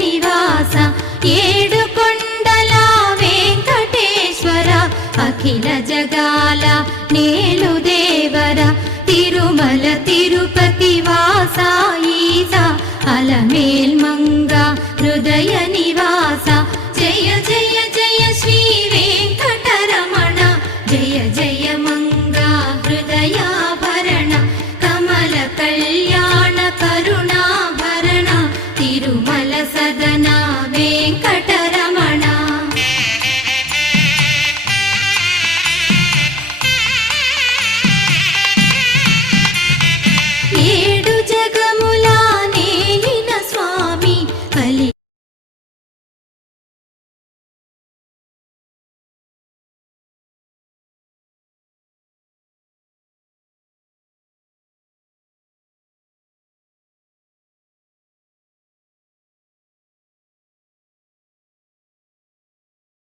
నివాస ఏడుకొండల వెంకటేశ్వర అఖిల జగాల నేలు దేవర తిరుమల తిరుపతి వాస ఈస అలమేల్మంగ హృదయ నివాస జయ జయ జయ శ్రీ వెంకటరమణ జయ జయ మంగ హృదయాభరణ కమల కళ్యాణ కరుణాభరణ తిరుమల సదన